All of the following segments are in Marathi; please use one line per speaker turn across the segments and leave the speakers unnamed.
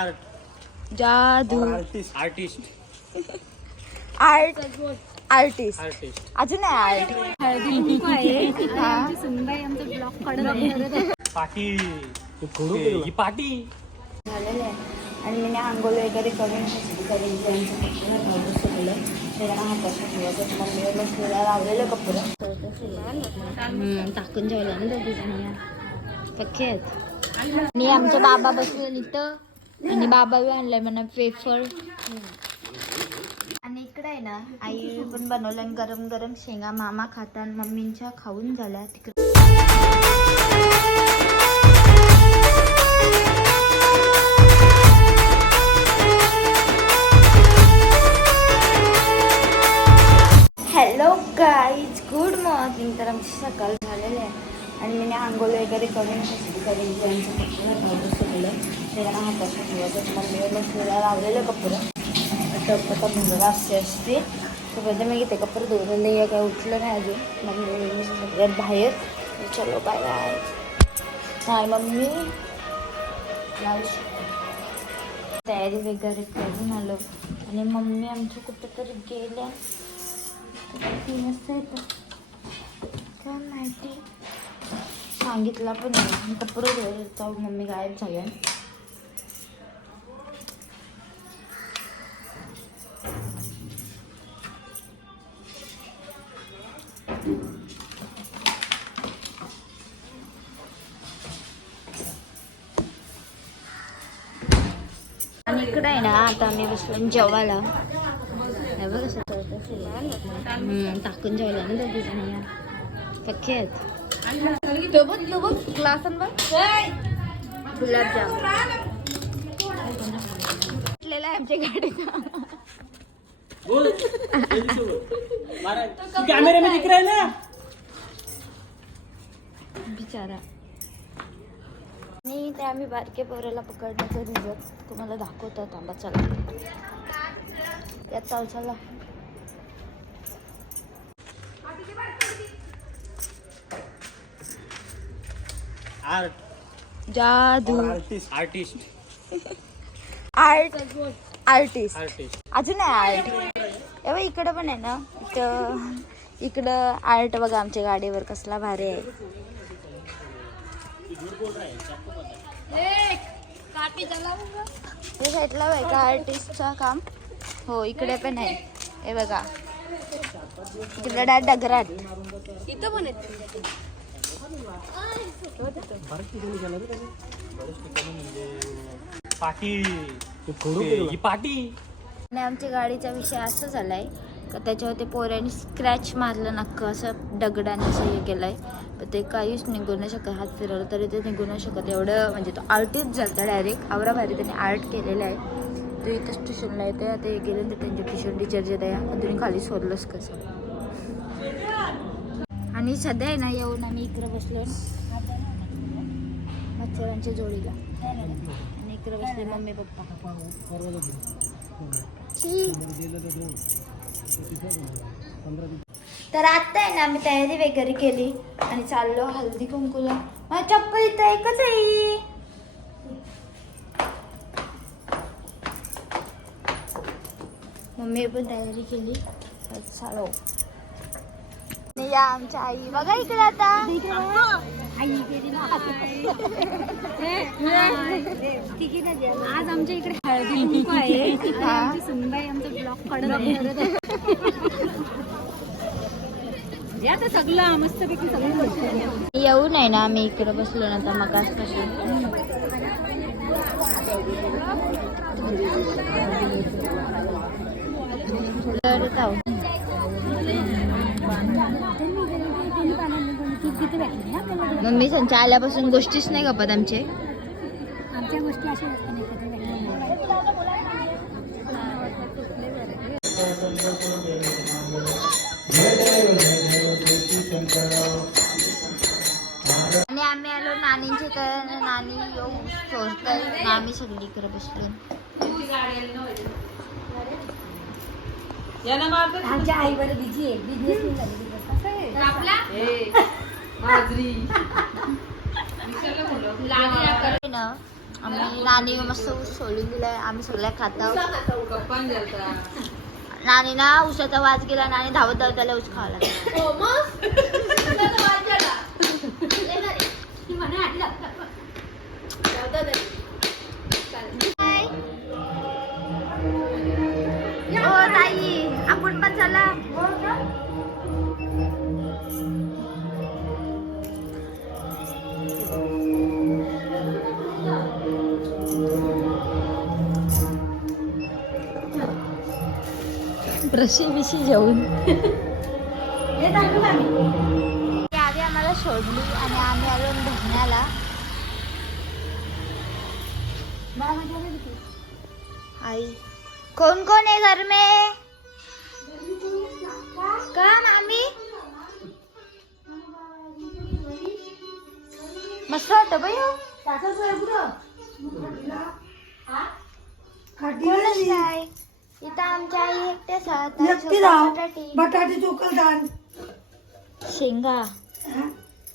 आर्ट.
जादू.
Artist. Artist.
Art. Artist.
Artist.
अजून आहे आर्ट.
पाटी. ही पाटी.
झालेलं आहे. आणि मी आंघोळ वगैरे करून करून सुकलं त्याला हाताशी ठेवायचं. मम्मी बसलेला लावलेलं कपडं. टाकून जेवलं ना दोघी जणी सख्खे आहेत. आणि आमचे बाबा बसले इथं. आणि बाबा आणलाय म्हणा वेफर आणि इकडे आहे ना आई पण बनवलं गरम गरम शेंगा मामा खातात मम्मींच्या खाऊन झाल्या तिकडे. हॅलो गाईज गुड मॉर्निंग तर आमची सकाळ झालेली आहे. आणि मी आंघोळ वगैरे करून करून सुकलं त्याला हाताशी ठेवायचं मम्मी बसलेला लावलेलं कपडं. टपटा मुलगा असते असते. तर मी घेते कपडे दोन नाही काय उठलं नाही अजून. मम्मी सगळ्यात बाहेर चलो बाय बाय. नाही मम्मी तयारी वगैरे करून आलो. आणि मम्मी आमच्या कुठेतरी गेल्या. ती नसते काय माहिती. सांगितला पण नाही. कपडे धुवायचा मम्मी गायब झाल्या आणि इकडे आहे ना आता आम्ही बसलो जेवायला. बघ कसं टाकून जेवलं ना दोघी जणी. सख्खे आहेत तो बघ बघ आहे आमच्या गाडीचा
बोल. कॅमेरे में दिख रहा है ना?
बिचारा. आणि ते आम्ही बारके पोराला पकडण्याचं रिझल्ट तुम्हाला दाखवतो थांबा चला. त्यात चाल चला.
आर्ट.
जादू.
Artist. Artist.
Art. Artist.
Artist.
अजून आहे आर्ट. एव्हा इकडं पण आहे ना? इथं इकडं आर्ट बघा आमच्या गाडीवर कसला भारी आहे. हे साईडला आहे का आर्टिस्टचं काम. हो इकडे पण आहे. हे बघा. इकडे डाय डगराट
इथं पण आहेत.
पाटी. ही पाटी.
आणि आमच्या गाडीचा विषय असा झालाय का त्याच्यावर पोऱ्याने स्क्रॅच मारलं नक्क असं दगडाने असं हे केलंय. पण ते काहीच निघू नाही शकत हात फिरवलं तरी ते निघू नाही शकत. एवढं म्हणजे तो आर्टिस्ट झालता डायरेक्ट आवरा भारी त्याने आर्ट केलेलं आहे. तो इथं स्टेशनला येते आता हे गेले तर त्यांच्या ट्युशन टीचरचे द्या आणि तुम्ही खाली सोडलंच कसं. आणि सध्या आहे ना येऊन आम्ही इकडे बसलो मच्छरांच्या जोडीला. आणि इकडे बसले मम्मी पप्पा. तर आता आहे ना आम्ही तयारी वगैरे केली आणि चाललो हल्दी कुंकूला. माझी चप्पल इथं एकच आहे. मम्मी पण तयारी केली. चालो. या आमच्या आई. बघा इकडे आता.
आज आमच्या इकडे हळदी कुंकू आहे आमची सुनबाई आमचा ब्लॉक काढत आहे आता सगळं मस्तपैकी सगळं गोष्टी
येऊ नाही ना आम्ही इकडे बसलो ना तर मग कशी? तर जाऊ. मम्मी संच्या आल्यापासून गोष्टीच नाही गपत आमचे.
आमच्या गोष्टी अशा असतात नाही कधी
आणि आम्ही आलो नानींच्या इकडे नानी येऊ सोडताय. आम्ही सगळी इकडे बसलो
आमच्या आईवर बिझी आहे. बिझनेस
आम्ही नानी मस्त ऊस सोलून दिलाय आम्ही सगळ्या खातो. नानी ना उसाचा वाज गेला नानी धावत धावत त्याला ऊस खावा लागला. ब्रशी बिशी जेवून आम्हाला सोडली आणि आम्ही आलो धरण्याला. आई. कोण कोण आहे घर में? का मामी? मस्त वाटत बाई हो. कोणच नाही इथं आमच्या आई
दाल
शेंगा.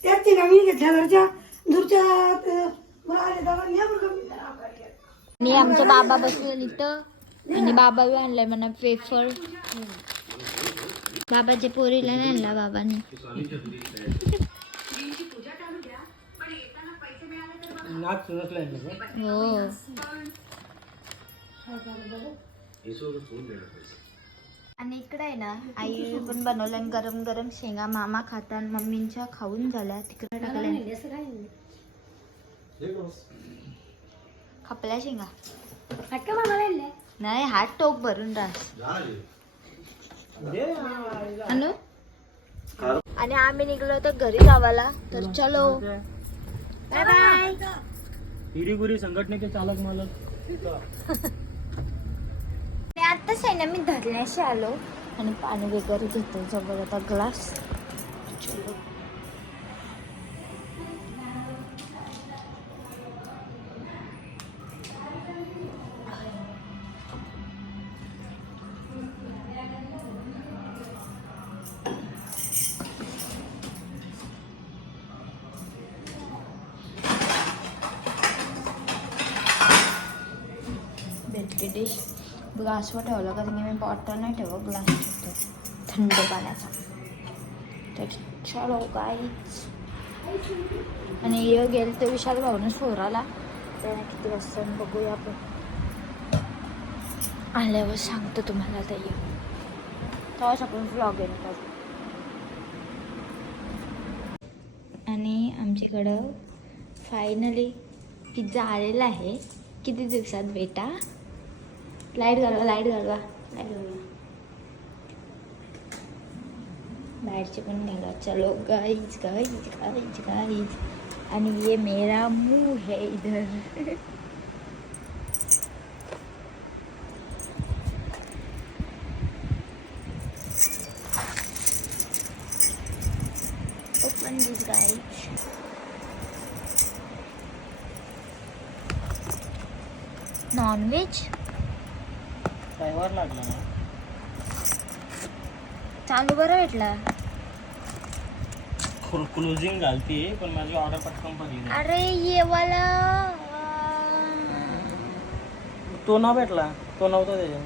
त्यात ती नवीन घेतल्या घरच्या. दूरच्या अं, मला आले दादा न्या बरं का मी.
आणि आमचे बाबा बसले इथं. आणि बाबा बी आणलाय म्हणा पेपर बाबाच्या पोरीला नाही आणला बाबांनी.
नाच गं?
हो. आणि इकडे आहे ना आई पण बनवलं गरम गरम शेंगा मामा खातात मम्मींच्या खाऊन झाल्या तिकडे टाकल्या. खपल्या शेंगा. नाही हात टोप भरून रास हॅलो आणि आम्ही निघलो होतो घरी गावाला तर चलो. Bye bye.
हिरी गुरी संघटनेचे चालक मालक.
मी आत्ताच आहे ना मी धरण्याशी आलो आणि पाणी वगैरे घेतो जवळ आता ग्लास चलो भेटके डिश ग्लासवर ठेवलं कारण की मी बॉटल नाही ठेवत ग्लास ठेवतो थंड पाण्याचा. तर चलो हो काहीच. आणि ये गेल तर विशाल भाऊन सोराला त्याने किती वाजता बघूया आपण. आल्यावर सांगतो तुम्हाला ते ये तेव्हाच आपण व्लॉग येणं करू आणि आमच्याकडं फायनली पिझ्झा आलेला आहे. किती दिवसात बेटा? लाइट घालवा लाइट घालवा लाइट घालवा बाहेरचे पण घालवा चलो गाईज गाईज गाईज गाईज आणि ये मेरा मुंह है इधर open this guys. Non veg
driver लागला ना.
चालू बरं भेटला.
क्लोजिंग घालते पण माझी ऑर्डर पटकन पण
अरे ये वाला
तो ना भेटला तो नव्हता त्याच्यात.